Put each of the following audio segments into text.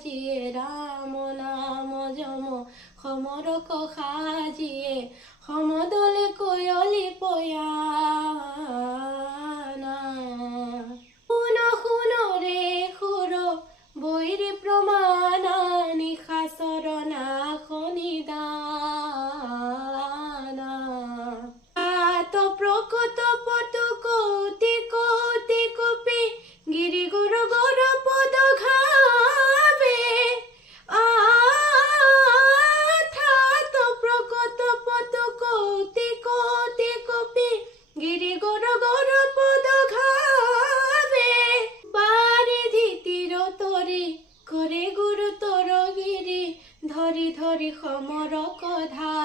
সাজিয়ে ৰাম নাম যম সমৰক সাজিয়ে সমদলে কয়লি পয়ানা শুন শুন ৰে সুৰ বৈৰী প্ৰমাণা নিশা চৰণা শনিদানা আত প্ৰকট পটু কৌতি কৌতি কপি গিৰি গুৰ গৰ পদ ঘাবে আঠাত প্ৰকট পটু কৌতি কৌতি কপি গিৰি গুৰ গৰ পদ ঘাবে বাৰিধি তীৰ তৰি কৰে গুৰু তৰ গিৰি ধৰি ধৰি সমৰক ধাবে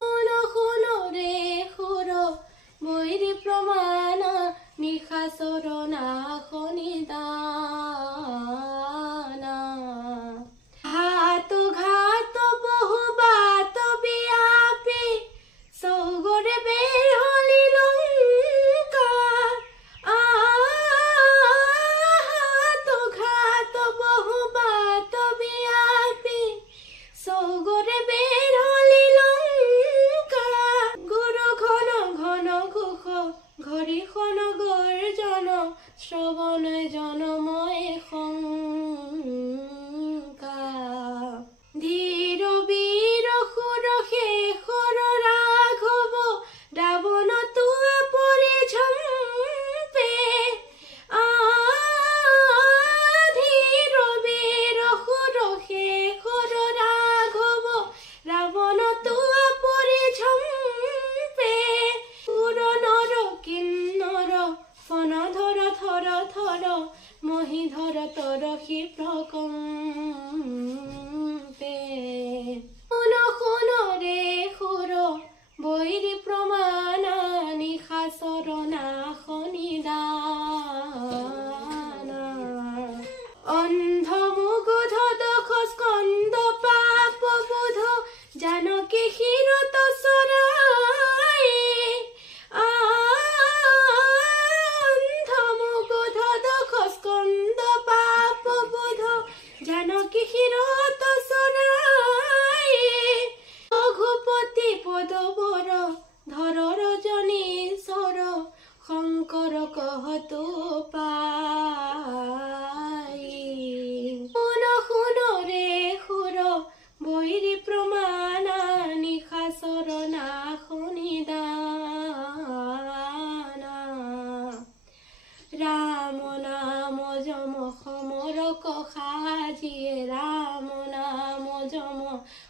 শুন শুন ৰে সুৰ বৈৰী প্ৰমাণ নিশা চৰণা শনিদানা হাত ঘাত বহু বাট বিয়াপি চৌগৰে বেৰ হলি লংকা হাত ঘাত বহু বাট বিয়াপি চৌগৰে বেৰ হলি লংকা গুৰু ঘন ঘন ঘোষ ঘৰিখন গৰ্জন শ্ৰৱণ জনময় শংকা ধীৰ বীৰ সুৰ শেষৰ ৰাঘৱ ৰাৱণ তোৱা পৰি ঝম্পে ধীৰ বীৰ সুৰ শেষৰ ৰাঘৱ ৰাৱণ তোৱা পৰি ঝম্পে সুৰ নৰ কিন্নৰ ফণধৰ থৰ থৰ মহিধৰ তৰসী প্ৰকম্পে শুন শুন ৰে সুৰ বৈৰী প্ৰমাণা নিশা চৰণা শনিদানা অন্ধ মুগ্ধ দশ স্কন্ধ পাপ বোধ জানকী ক্ষীৰত চৰাই অন্ধ মুগ্ধ দশ স্কন্ধ পাপ বোধ জানকী ক্ষীৰত চৰাই ৰঘুপতি পদবৰ ধৰ ৰজনীশ্বৰ শংকৰ কহতো পাই শুন শুন ৰে সুৰ বৈৰী প্ৰমাণা নিশা চৰণা শনিদানা ৰাম নাম যম সমৰক সাজিয়ে ৰাম নাম যম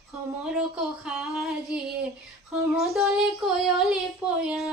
সমৰক সাজিয়ে সমদলে কয়লি পয়া